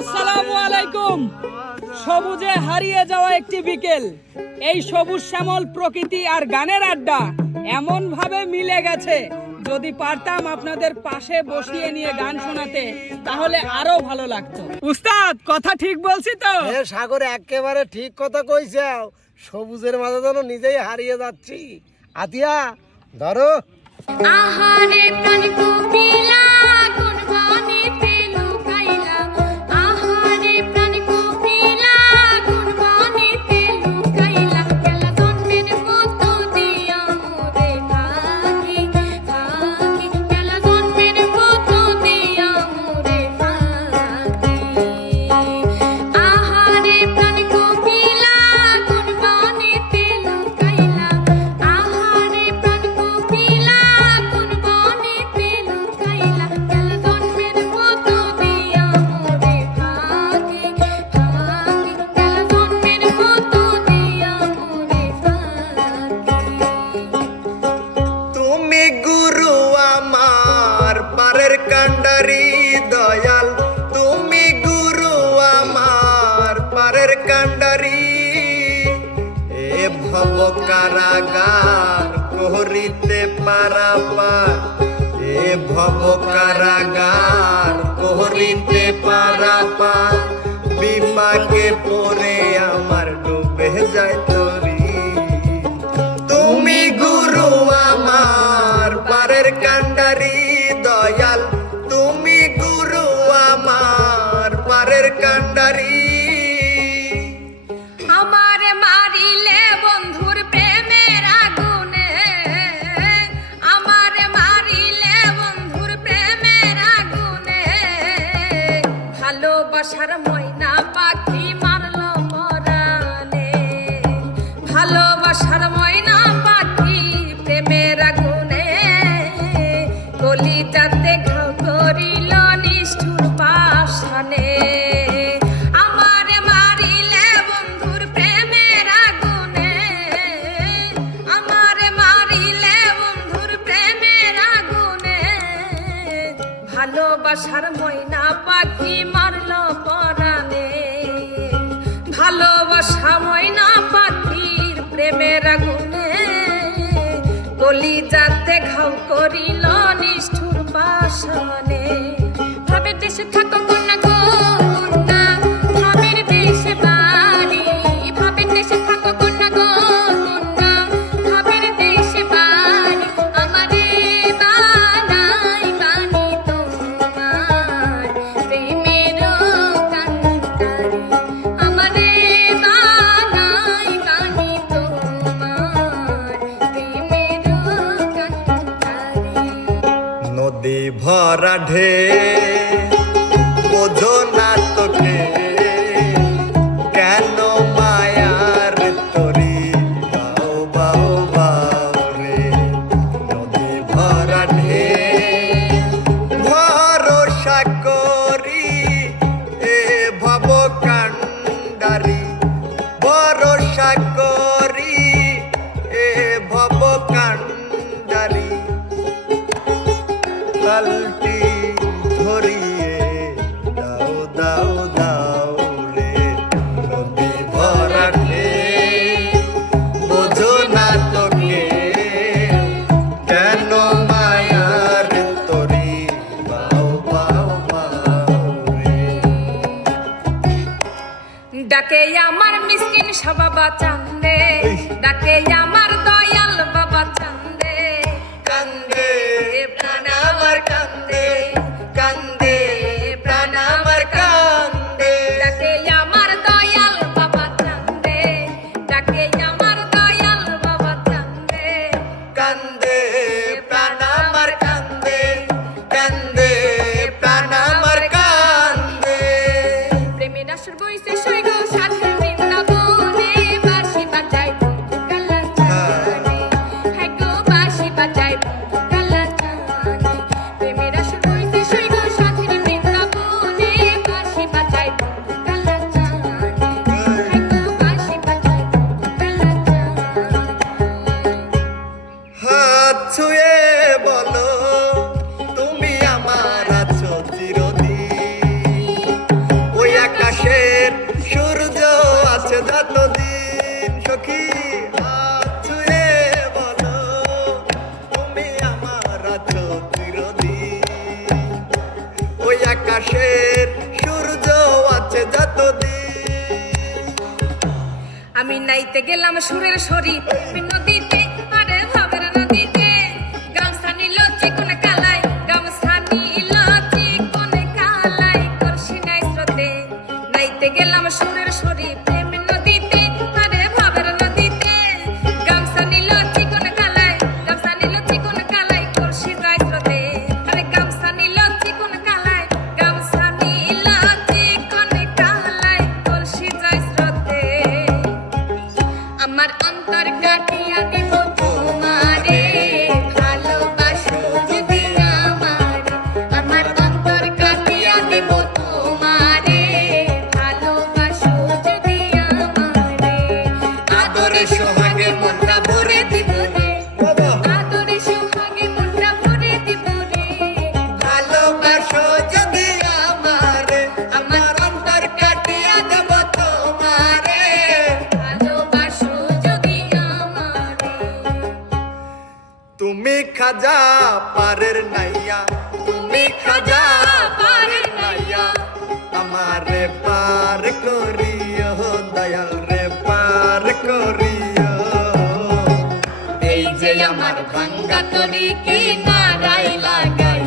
আসসালামু আলাইকুম। সবুজে হারিয়ে যাওয়া একটি বিকেল। এই সবুজ শ্যামল প্রকৃতি আর গানের আড্ডা এমন ভাবে মিলে গেছে যদি পারতাম আপনাদের পাশে বসিয়ে নিয়ে গান শোনাতে তাহলে আরও ভালো লাগতো। উস্তাদ কথা ঠিক বলছি তো? সাগরে একেবারে ঠিক কথা কইছাও। সবুজের মাঝে যেন নিজেই হারিয়ে যাচ্ছি। আতিয়া ধরো। আহারে প্রাণী পারাপার। এ ভব কারাগার করিতে পারাপার। বিপাকে ভালোবাসার ময়না পাখি মারলো মরানে ভালোবাসার ময়না পাখি প্রেমের আগুনে। কলিতাতে করিল নিষ্ঠুর পাশানে ভালোবাসার ময়না পাখি মারলো করিল নিষ্ঠুর পাশান ভরা ঢে বাবা চান্দে ডাকে তুমি আমার চিরদি ওই আকাশের সূর্য আছে যতদিন। আমি নাইতে গেলাম সুরের শরীর খাজা পারের নাইয়া, তুমি খাজা পারের নাইয়া। আমারে পার করিও দয়াল রে পার করিও এই যে আমার ভাঙ্গা তরি কি নারাই লাগাই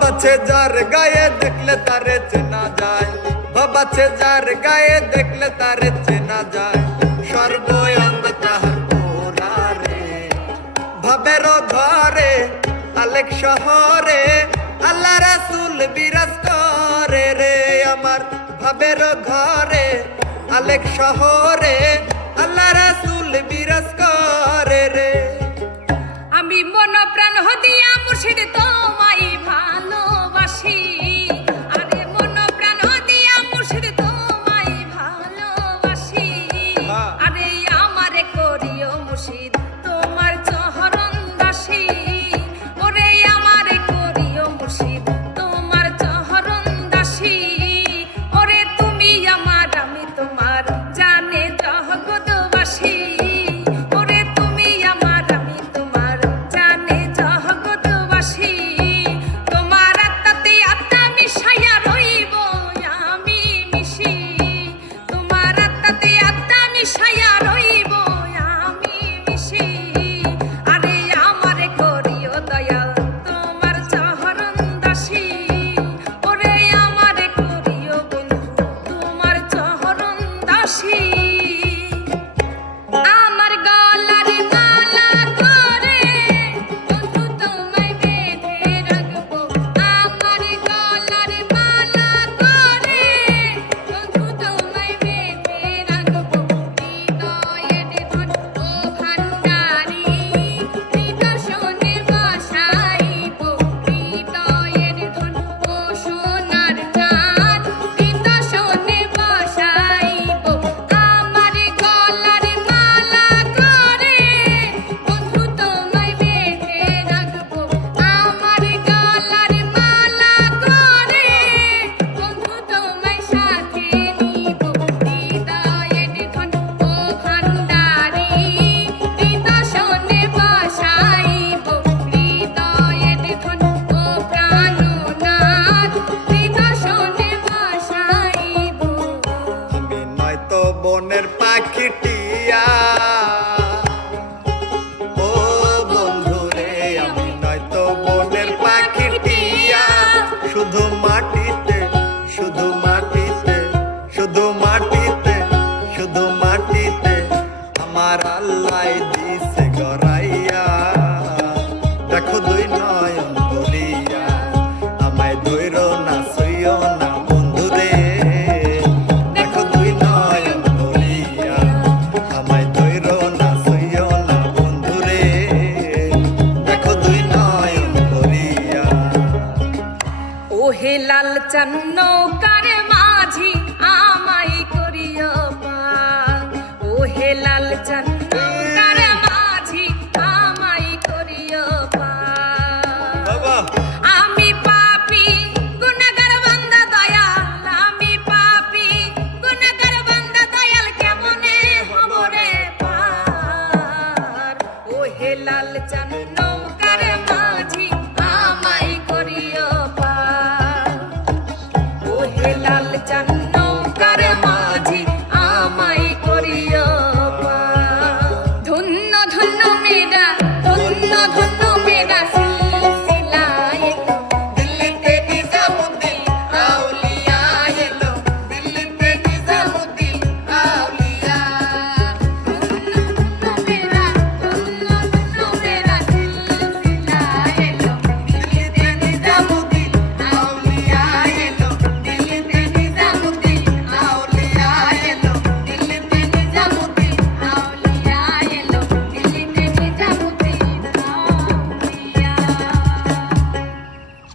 বাবাছে যার গায়ে দেখলে তারে চেনা যায়। বাবাছে যার গায়ে দেখলে তারে চেনা যায়। সর্বয়ঙ্গ তাহার রে ভাবের ঘরে, আলেক শহরে, আল্লাহ রাসুল বিরাজ করে রে আমার ভাবের ঘরে, আলেক শহরে, আল্লাহ রাসুল বিরাজ করে রে। আমি মন প্রাণ হদিয়া মুর্শিদ তোমার see.